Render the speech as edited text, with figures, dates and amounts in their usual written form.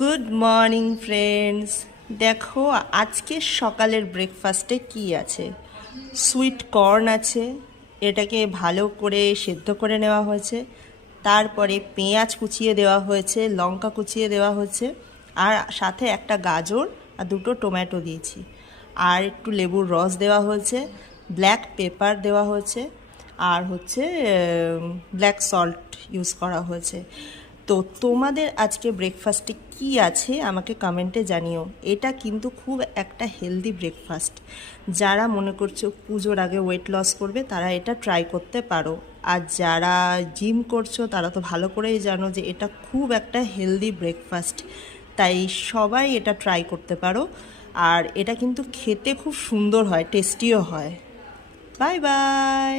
Good morning friends. দেখো আজকে সকালের ব্রেকফাস্টে কি আছে। সুইট কর্ন আছে, এটাকে ভালো করে সেদ্ধ করে নেওয়া হয়েছে। তারপরে পেঁয়াজ কুচিয়ে দেওয়া হয়েছে, লঙ্কা কুচিয়ে দেওয়া হয়েছে, আর সাথে একটা গাজর আর দুটো টমেটো দিয়েছি, আর একটু লেবুর রস দেওয়া হয়েছে, ব্ল্যাক পেপার দেওয়া হয়েছে, আর হচ্ছে ব্ল্যাক সল্ট ইউজ করা হয়েছে। তো তোমাদের আজকে ব্রেকফাস্টে কি আছে আমাকে কমেন্টে জানিও। এটা কিন্তু খুব একটা হেলদি ব্রেকফাস্ট। যারা মনে করছো পুজোর আগে ওয়েট লস করবে তারা এটা ট্রাই করতে পারো, আর যারা জিম করছো তারা তো ভালো করেই জানো যে এটা খুব একটা হেলদি ব্রেকফাস্ট। তাই সবাই এটা ট্রাই করতে পারো, আর এটা কিন্তু খেতে খুব সুন্দর হয়, টেস্টিও হয়। Bye bye.